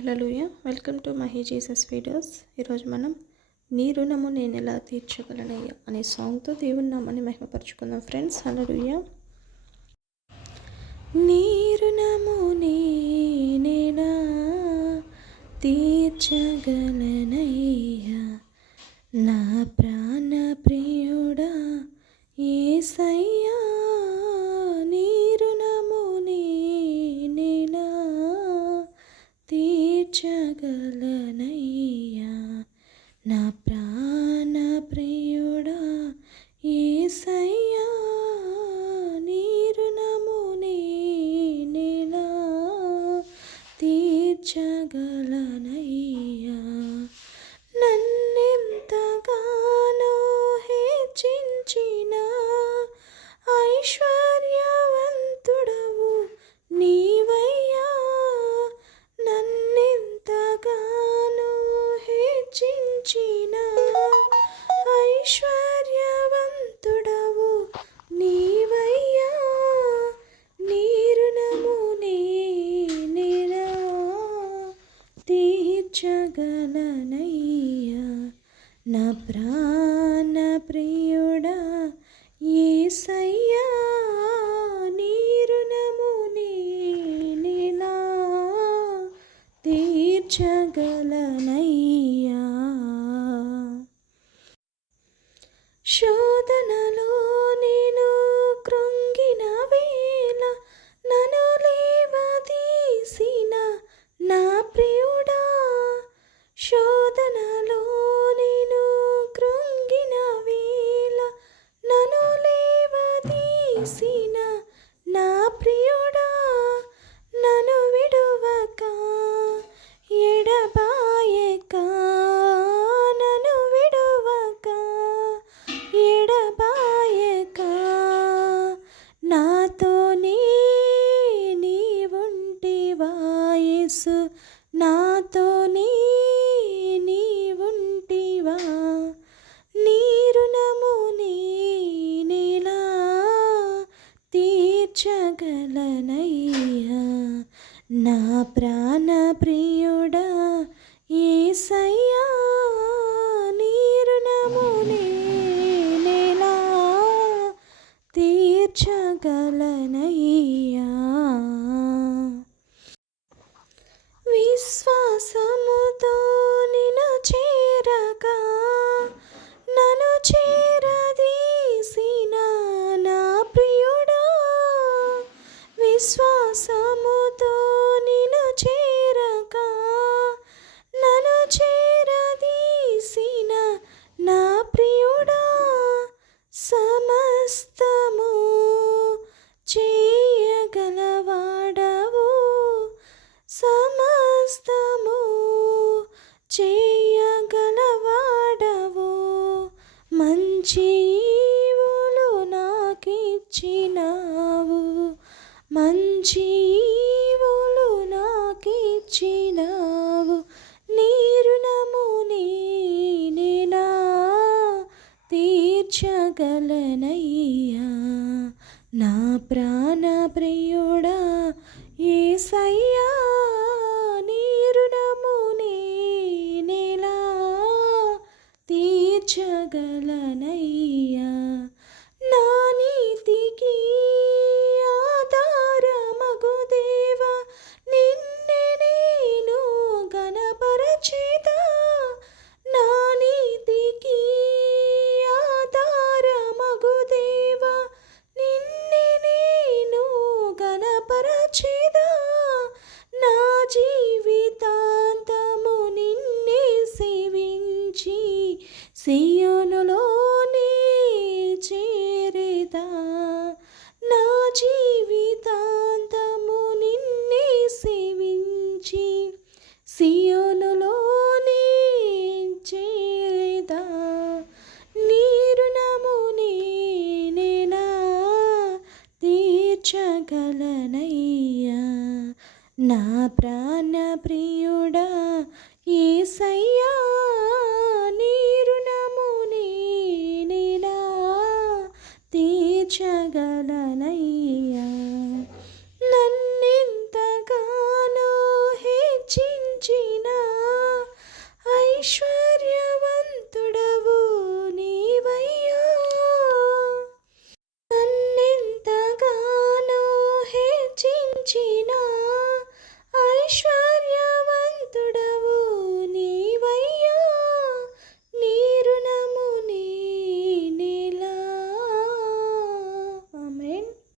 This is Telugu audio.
హలోయ welcome to Mahi Jesus videos. ఈరోజు మనం నీ రుణము నేను ఎలా తీర్చగలనయ్యా అనే సాంగ్తో దేవుని నామని మహిమపరుచుకుందాం. ఫ్రెండ్స్ హలోయ నీ రుణము నేనెలా తీర్చగలనయ్యా? నా ప్రాణ ప్రియుడా ఏసయ్యా. తీర్చగలనయ్యా గలనయ్యా నా ప్రాణ ప్రియుడా ఏసయ్యా నీ రుణము నేనెలా తీర్చగలనయ్యా. శోధనలో చూసిన నా ప్రియుడా నన్ను విడువక ఎడబాయక నన్ను విడువక ఎడబాయక. నాతోనే నీ తీర్చగలనయ్యా నా ప్రాణ ప్రియుడా జీవులు ఈవులు నాకిచ్చినావు. మంచి ఈవులు నాకిచ్చినావు. నీ రుణము నేనెలా తీర్చగలనయ్యా. నా ప్రాణ ప్రియుడా ఏసయ్యా ప్రాణ ప్రియుడా ఏసయ్యా నీరుణముని నీలా తీర్చగలనయ్యా.